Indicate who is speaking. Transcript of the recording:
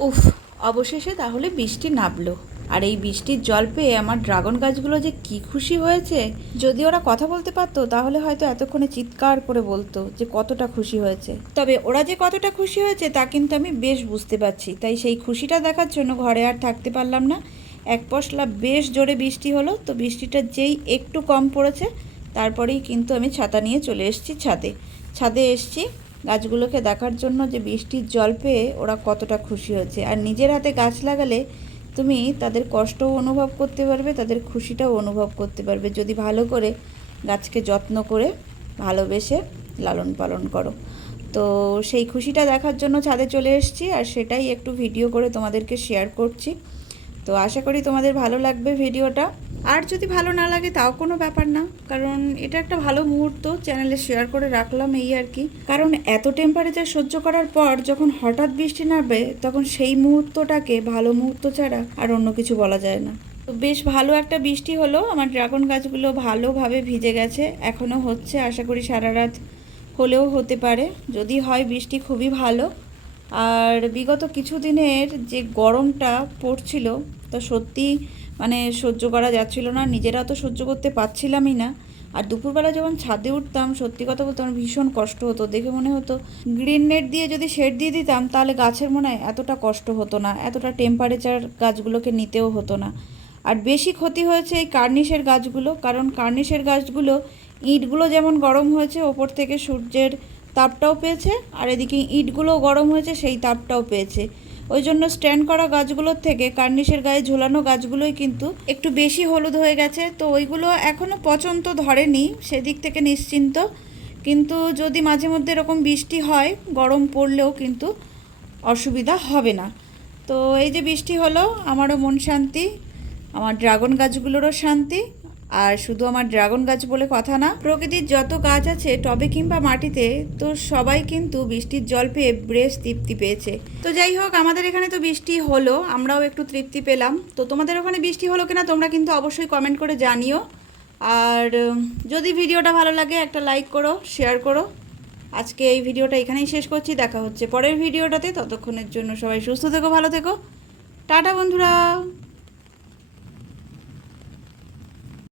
Speaker 1: উফ, অবশেষে তাহলে বৃষ্টি নামলো। আর এই বৃষ্টির জল পেয়ে আমার ড্রাগন গাছগুলো যে কি খুশি হয়েছে। যদি ওরা কথা বলতে পারতো, তাহলে হয়তো এতক্ষণে চিৎকার করে বলতো যে কতটা খুশি হয়েছে। তবে ওরা যে কতটা খুশি হয়েছে, তা কিন্তু আমি বেশ বুঝতে পারছি। তাই সেই খুশিটা দেখার জন্য ঘরে আর থাকতে পারলাম না। এক পশলা বেশ জোরে বৃষ্টি হলো, তো বৃষ্টিটা যেই একটু কম পড়েছে, তারপরেই কিন্তু আমি ছাতা নিয়ে চলে এসেছি ছাদে। ছাদে এসেছি গাছগুলোকে দেখার জন্য যে বৃষ্টির জল পেয়ে ওরা কতটা খুশি হয়েছে। আর নিজের হাতে গাছ লাগালে তুমি তাদের কষ্টও অনুভব করতে পারবে, তাদের খুশিটাও অনুভব করতে পারবে। যদি ভালো করে গাছকে যত্ন করে ভালোবেসে লালন পালন করো। তো সেই খুশিটা দেখার জন্য ছাদে চলে এসেছি আর সেটাই একটু ভিডিও করে তোমাদেরকে শেয়ার করছি। তো আশা করি তোমাদের ভালো লাগবে ভিডিওটা। আর যদি ভালো না লাগে তাও কোনো ব্যাপার না। কারণ এটা একটা ভালো মুহূর্ত চ্যানেলে শেয়ার করে রাখলাম এই আর কি। কারণ এত টেম্পারেচার সহ্য করার পর যখন হঠাৎ বৃষ্টি নামবে, তখন সেই মুহূর্তটাকে ভালো মুহূর্ত ছাড়া আর অন্য কিছু বলা যায় না। তো বেশ ভালো একটা বৃষ্টি হলো, আমার ড্রাগন গাছগুলো ভালোভাবে ভিজে গেছে এখনও হচ্ছে, আশা করি সারা রাত হলেও হতে পারে। যদি হয় বৃষ্টি, খুবই ভালো। আর বিগত কিছুদিনের যে গরমটা পড়ছিল, তা সত্যি মানে সহ্য করা যাচ্ছিল না, নিজেরা তো সহ্য করতে পারছিলামই না। আর দুপুরবেলা যখন ছাদে উঠতাম, সত্যি কথা বলতে আমার ভীষণ কষ্ট হতো। দেখে মনে হতো, গ্রিন নেট দিয়ে যদি শেড দিয়ে দিতাম, তাহলে গাছের মনে হয় এতটা কষ্ট হতো না, এতটা টেম্পারেচার গাছগুলোকে নিতেও হতো না। আর বেশি ক্ষতি হয়েছে এই কার্নিশের গাছগুলো, কারণ কার্নিশের গাছগুলো, ইটগুলো যেমন গরম হয়েছে, ওপর থেকে সূর্যের তাপটাও পেয়েছে, আর এদিকে ইটগুলো গরম হয়েছে, সেই তাপটাও পেয়েছে। ওই জন্য স্ট্যান্ড করা গাছগুলোর থেকে কার্নিশের গায়ে ঝোলানো গাছগুলোই কিন্তু একটু বেশি হলুদ হয়ে গেছে। তো ওইগুলো এখনও পচন্ত ধরেনি, সেদিক থেকে নিশ্চিন্ত। কিন্তু যদি মাঝে মধ্যে এরকম বৃষ্টি হয়, গরম পড়লেও কিন্তু অসুবিধা হবে না। তো এই যে বৃষ্টি হলো, আমারও মন শান্তি, আমার ড্রাগন গাছগুলোরও শান্তি। আর শুধু আমার ড্রাগন গাছ বলে কথা না, প্রকৃতির যত গাছ আছে টবে কিংবা মাটিতে, তো সবাই কিন্তু বৃষ্টির জল পেয়ে বেশ তৃপ্তি পেয়েছে। তো যাই হোক, আমাদের এখানে তো বৃষ্টি হলো, আমরাও একটু তৃপ্তি পেলাম। তো তোমাদের ওখানে বৃষ্টি হলো কিনা তোমরা কিন্তু অবশ্যই কমেন্ট করে জানিও। আর যদি ভিডিওটা ভালো লাগে, একটা লাইক করো শেয়ার করো। আজকে এই ভিডিওটা এখানেই শেষ করছি, দেখা হচ্ছে পরের ভিডিওটাতে। ততক্ষণের জন্য সবাই সুস্থ থেকো, ভালো থেকো। টাটা বন্ধুরা!